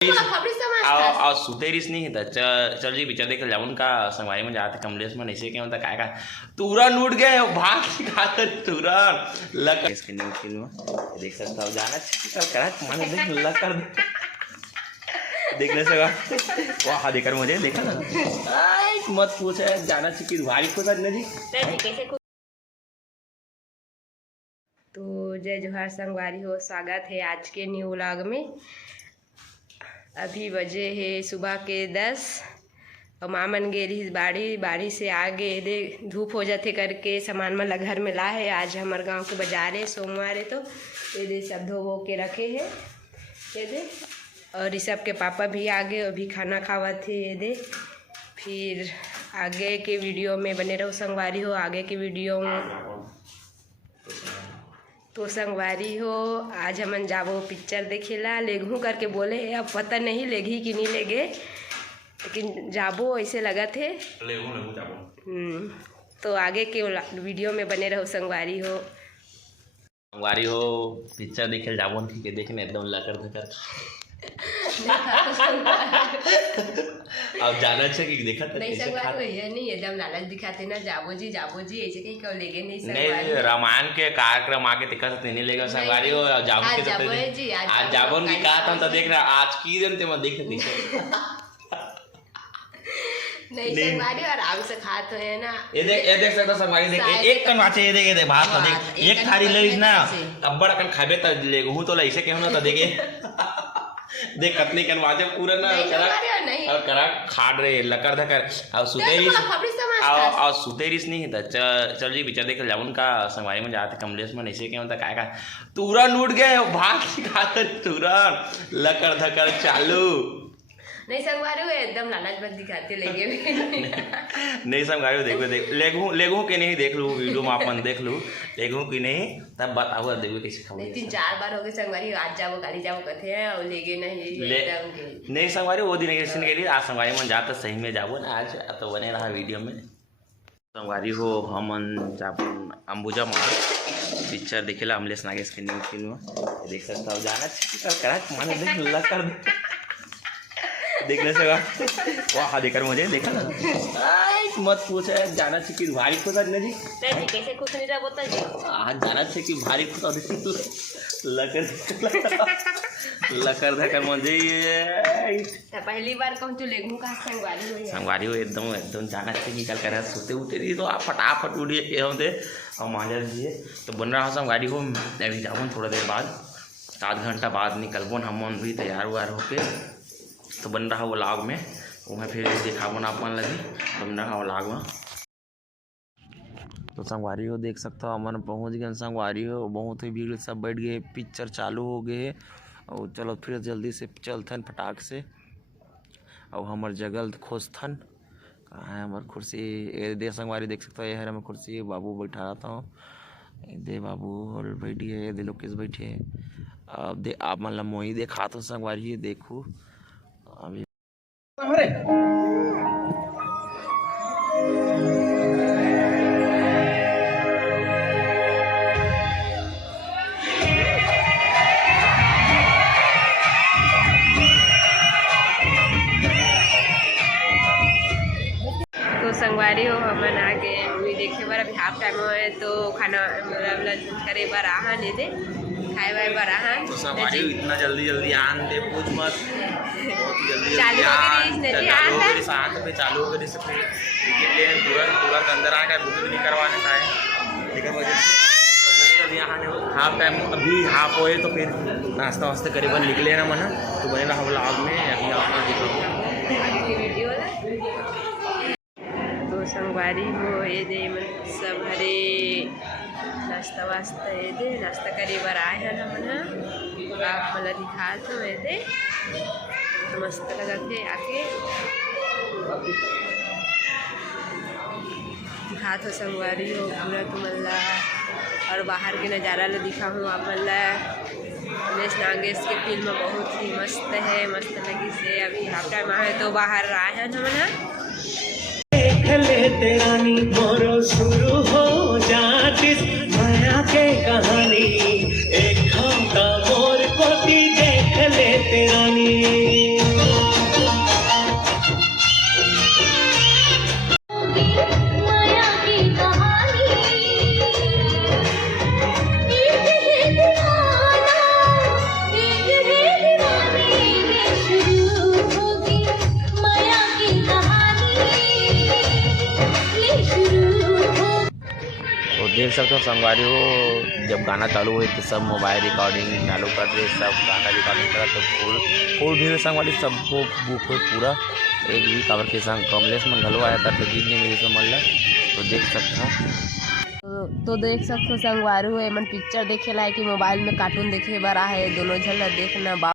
सुतेरीस नहीं था चल जी पिक्चर देख जाऊन का संगवारी में जाते कमलेश में ऐसे क्या होता काय तुरंत उठ गए भाग सिखाते तुरंत लकर इसके न्यू फिल्म देख सकता हो जाना चल करा माने देख लकर देखने से वाह देकर मुझे देखा ना मत पूछ जाना चाहिए भारी खुश जी तो जय जोहार संगवारी हो, स्वागत है आज के न्यू व्लॉग में। अभी बजे है सुबह के 10 और मामन गे रही बाड़ी से आगे दे धूप हो जाते करके सामान मतलब घर में ला है। आज हमारे गांव के बाजार है, सोमवार है, तो ये दे सब धो वो के रखे है ये दे। और ऋषभ के पापा भी आगे अभी खाना खावा थे ये दे। फिर आगे के वीडियो में बने रहो संगवारी हो, आगे के वीडियो में तो संगवारी हो आज हमन जाबो पिक्चर देखेला लेगू करके बोले है। अब पता नहीं लेगी कि नहीं लेगे, लेकिन जाबो ऐसे लगा थे तो आगे के वीडियो में बने रहो संगवारी हो। पिक्चर देखे जाबो ठीक है, देखने एकदम लकर धकर अब जाना चाहिए कि देखा था नहीं संगवारी है नहीं एकदम लालच दिखाते ना जाबो जी ऐसे कहीं कहो लेगे नहीं संगवारी। नहीं रामायण के कार्यक्रम आगे दिखा तो नहीं लेगा संगवारी हो जाबो के तो आज जाबो की कहा था तो देख रहा आज की दिन ते मैं देख नहीं संगवारी आराम से खा तो है ना। ये देख सकता संगवारी देख एक कन वाचे ये देख भात तो देख एक थारी ले ना अब्बड़ कन खाबे त लेगहू तो ऐसे के हम तो देखे देख कतनी कन वाचे पूरा ना और करा खाड़ रे लकर धकर और सुतेरीस नहीं था चल जी पिक्चर देख जाऊन का संगवारी में जाते कमलेश में ऐसे क्या होता काय तुरंत उठ गए भाग सिखाते तुरंत लकर धकर चालू नहीं संगवारी हो एकदम लालच मत दिखाते लेगे नहीं संगवारी देखो देख लेगू के नहीं देख लूँ वीडियो में अपन देख लूँ लेगू की नहीं तब बताओ देखो कैसे खाओ। नहीं 3-4 बार हो गए संगवारी आज जाओ काली जाओ कहते हैं और लेगे नहीं संगवारी वो दिन के लिए आज संगवारी में जाता सही में जाबो ना आज तो बने रहा वीडियो में संगवारी हो हमन जाबो अंबुजा मार पिक्चर देखेला अमलेश नागेश के न्यू फिल्म देख सकता हो जाना चाहिए करा माने देख लकर देखने से वाह देकर मुझे देखा ना मत पूछ जाना चाहिए भारी खुश जी कैसे खुश नहीं रहा बोलता जी आज जाना चाहिए कि भारी खुश लकर धकर मुझे पहली बार कहूँ तो लेगू का संगवारी हो एकदम जाना चाहिए कल कर सोते उठे रही तो आप फटाफट उठिए के होते और मांझा दीजिए तो बन रहा संगवारी हो अभी जाऊँ थोड़ा देर बाद 7 घंटा बाद निकलबो हम भी तैयार व्यार होके तो बन रहा व्लॉग में वह फिर दिखाबो ना अपन लगी तो बन रहा व्लॉग में। तो संगवारी हो देख सकता हो अमन पहुँच गए संगवारी हो बहुत ही भीड़ सब बैठ गए पिक्चर चालू हो गए और चलो फिर जल्दी से चलथन फटाक से और हमार जगल खोजथन कहाँ है हमार कुर्सी ये दे संगवारी देख सकता हो ये है हमार कुर्सी बाबू बैठा रहता हूँ दे बाबू और बैठिए दे लोकेश बैठे अब दे आप मतलब मोही देखा तो संगवारी देखूँ अभी तो संगवारी हो हमन आगे मूवी देखे बार अभी हाफ टाइम है तो खाना मतलब लंच करे बार आहान ये दे खाए वाए बार आहान तो संगवारी इतना जल्दी आन दे पूछ मत चालू हो गई से फिर तुरंत अंदर आ गए बुकिंग नहीं करवाने का है लेकिन वजह यहाँ हाफ टाइम अभी हाफ होए तो फिर नाश्ता वास्ता करीबन निकले ना मना तो बने रहा व्लॉग में अभी आपको वीडियो तो संगवारी हो ये दे सब हरे नाश्ता वास्ता ये दे नाश्ता करे बार आए हैं ना आप मला दिखा तो ये दे मस्त लगा थे आके दिखा तो संगवारी हो पूरा तो मल्ला और बाहर के नज़ारा ला दिखा हूँ आप मल्ला अमलेश नागेश के फिल्म बहुत ही मस्त है मस्त लगी से अभी हाफ टाइम आए तो बाहर आए हैं हम देख लेते रानी मोरो शुरू हो जाती माया के कहानी एक मोर कोटी देख लेते रानी। सकते हो संगवारी हो, जब गाना चालू हुई तो सब मोबाइल रिकॉर्डिंग चालू कर दे, सब गाना रिकॉर्डिंग करा तो फुल भीड़ संगवारी सब बुक हो पूरा। एक भी काबर के संग कमलेश मन घलो आया था तो गीत नहीं मिली तो मन ला तो देख सकते हो। तो देख सकते हो संगवारी हो एमन पिक्चर देखे ला है कि मोबाइल में कार्टून देखे बरा है, दोनों झल ला देखना बा।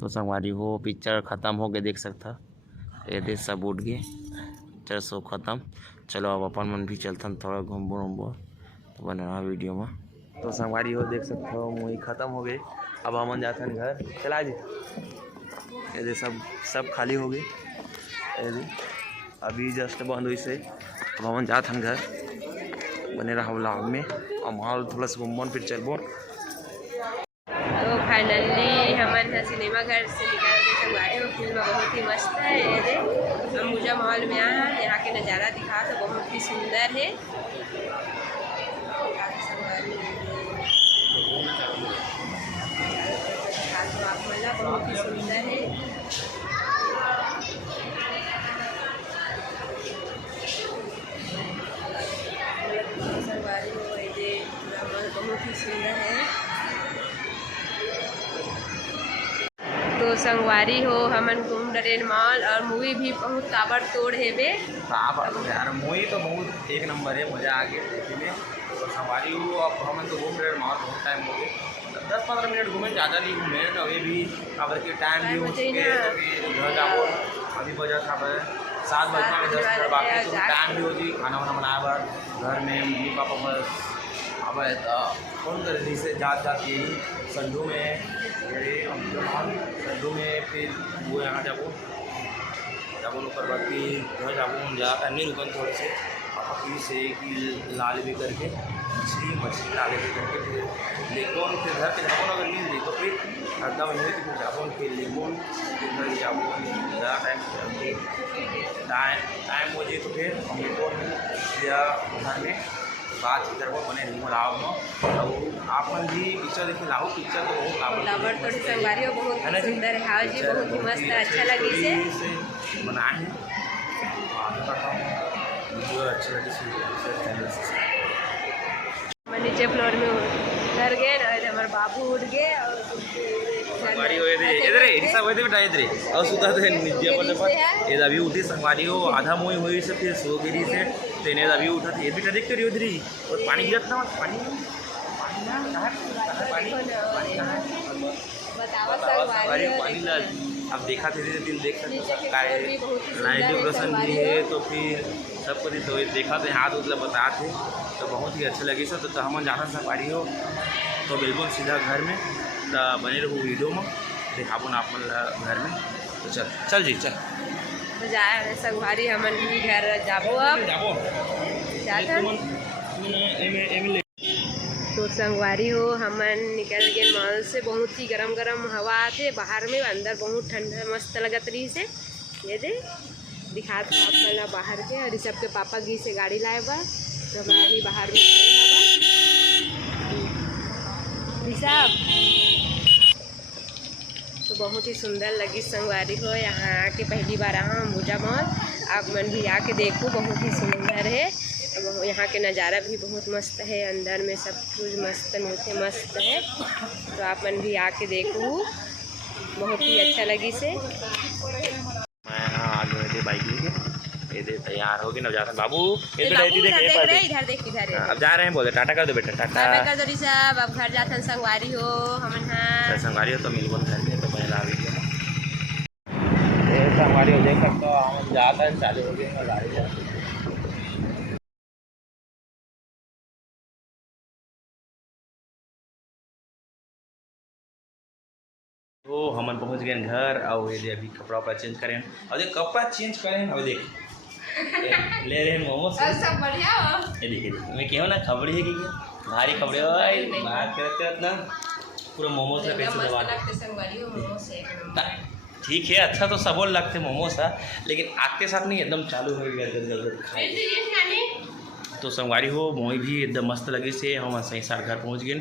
तो संगवारी हो पिक्चर ख़त्म हो गए देख सकता, ये देख सब उठ गए, पिक्चर शो ख़त्म। चलो अब अपन मन भी चलथन थोड़ा घूमबो उमबो तो बन रहा वीडियो में। तो संगवारी हो देख सकते हो मूवी ख़त्म हो गई, अब हमन जाथन घर। चला जी ये सब खाली हो गई, ये अभी जस्ट बंद हुई से अब हमन जाथन घर। बने रहा व्लॉग में और माहौल थोड़ा सा घूमबो फिर चलबो। तो फाइनली हमन सिनेमा घर से निकल के संगवारी हो, फिल्म बहुत ही मस्त है। ये दे अंबुजा मॉल में आया, यहाँ के नज़ारा दिखा तो बहुत ही सुंदर है। बहुत ही सुंदर है। संगवारी हो ये दे बहुत ही सुंदर है। तो संगवारी हो हमन घूम डरे मॉल और मूवी भी बहुत ताबड़तोड़ है बे। यार मूवी तो बहुत एक नंबर है, मज़ा आ गया देखने में। तो संगवारी हो अब हमन तो घूम रहे मॉल बहुत टाइम हो गए, 10-15 मिनट घूमे, ज़्यादा नहीं घूमे। तो अभी भी खबर के टाइम भी हो चुके तो घर जाओ। अभी बजा खबर 7 बजने में 10 मिनट बाकी, तो टाइम भी हो जी खाना वाना बनाए बार घर में मम्मी पापा बस। अब फोन कर दी से जात यही संडू में संडू में फिर वो यहाँ जाबो ऊपर बाद फिर घर जाबो जा नहीं रुकन थोड़े से पापा फिर से कि लाल भी करके मछली लाले भी करके फिर लेको फिर घर पे जाबो। अगर मिल तो फिर आधा महीने तो फिर जाबो फिर लेको फिर घर जाबो ज़्यादा टाइम हो जाए तो फिर हम लेको या घर में बात करबो बने नहीं लाओ और आप मन भी पिक्चर देखे लाओ। पिक्चर तो बहुत लाबर तो संगवारी हो बहुत ही सुंदर है। हाँ जी बहुत ही मस्त है, अच्छा लगी से बनाए हैं वीडियो अच्छे लगे से नीचे फ्लोर में उतर गए ना, हमारे बाबू उठ गए और संगवारी हो इधर ऐसा होए बेटा इधर और सुता थे नीचे पर ये अभी उठी संगवारी हो आधा मुई हुई से फिर सो गिरी से तेने अभी उठा थे। ये बेटा देखते रहियो इधर और पानी गिरत था पानी पानी ला अब देखा थे दिन देख सकते लाइट डेकोरेशन भी है तो फिर सब कुछ तो देखा थे हाथ उतला बता थे तो बहुत ही अच्छा लगे सर। तो हम जाना संगवारी हो तो बिल्कुल सीधा घर में तो बने रहो वीडियो में दिखाबो ना अपन घर में। तो चल जी चल तो जाए संगवारी हमन भी घर जाबो अब तो संगवारी हो हमन निकल गए मॉल से। बहुत ही गरम गरम हवा थे बाहर में, अंदर बहुत ठंडा मस्त लगत रही से। ये दे दिखा था आप पहला बाहर के और सबके पापा गी से गाड़ी लाए बा तो हमारे ही बाहर में खड़े तो बहुत ही सुंदर लगी संगवारी हो। यहाँ आके पहली बार आया अंबुजा मॉल, आप मन भी आके देखो बहुत ही सुंदर है। यहाँ के नज़ारा भी बहुत मस्त है, अंदर में सब कुछ मस्त मिलते मस्त है। तो आप मन भी आके देखो बहुत ही अच्छा लगी से। मैं आ गए बाइक लेके ये तैयार हो गए नवजात बाबू इधर देख इधर अब जा रहे हैं बोले टाटा कर दो बेटा टाटा कर दो सब। अब घर जाते हैं संगवारी हो हमन हाँ संगवारी हो तो मिलबो घर में तो पहला वीडियो संगवारी हो देख सकते हो हम जाता है चालू हो गए गाड़ी तो हमन पहुंच गए घर और ये अभी कपड़ा वपड़ा चेंज करें और देख कपड़ा चेंज करें और देख ले रहे हैं मोमोज सब बढ़िया हो। ये देखिए मैं क्यों ना खबड़ी है कि भारी खबड़ी हो बात करते ना पूरा मोमोज का पैसे दबा ठीक है। अच्छा तो सब लगते मोमोज है लेकिन आते साथ नहीं एकदम चालू हो गया जल्द खाए। तो संगवारी हो मोई भी एकदम मस्त लगी से हम सही सार घर पहुँच गए।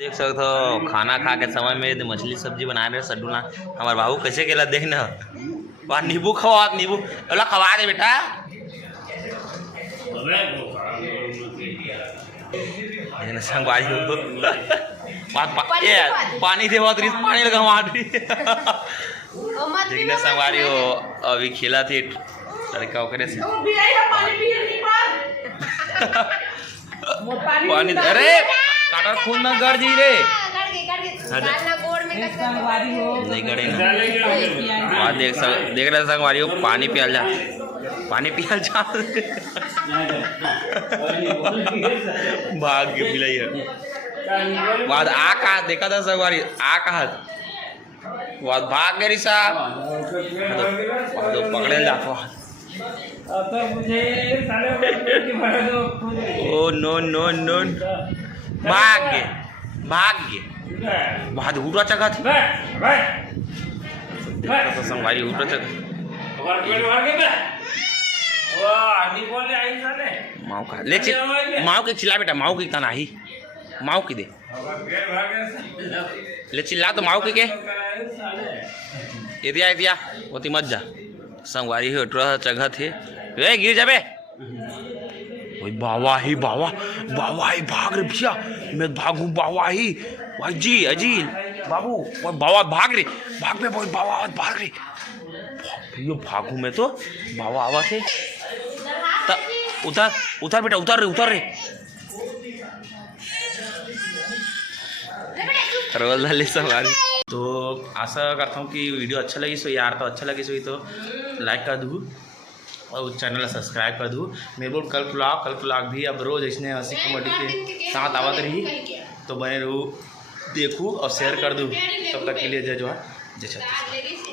देख सकते हो खाना खा के समय में मछली सब्जी बना रहे सड्डूना हमारे बाबू कैसे केला देखना वहाँ नींबू खवा नींबू खवा दे बेटा लेकिन संगवारी हो पानी दे बहुत पानी लगा वहाँ लेकिन संगवारी हो अभी खेला थे लड़का ओकरे से पानी अरे काटर खून ना गड़ जी रे नहीं गड़े ना देख रहे संगवारी हो पानी पियल जा भाग के पिलाई है बाद आ कहा देखा था संगवारी आ कहा बाद भाग गई साहब पकड़े जाता ओ नो नो नो भाग गए बाद उड़ा चका थी तो संगवारी उड़ा चका माऊ का ले माऊ के चिल्ला बेटा माऊ की तना ही माऊ की दे ले चिल्ला तो माऊ के इतिया होती मत जा संगवारी ही उठा जगह थे वे गिर जाबे बावा ही भाग रे भैया मैं भागू बावा ही भाई जी अजील बाबू बाबा भाग रे भाग में बाबा भाग रे यो भागू मैं तो बाबा आवा थे उतर बेटा उतर रे रोल डाले सवारी। तो आशा करता हूँ कि वीडियो अच्छा लगी सो यार तो अच्छा लगी सो तो लाइक कर दूँ और चैनल सब्सक्राइब कर दूँ। मेरे को कल ब्लॉग भी अब रोज़ इसने हंसी कॉमेडी के साथ आवत रही तो बने रहूँ देखूँ और शेयर कर दूँ। तब तक के लिए जय जवान जय छत्तीसगढ़।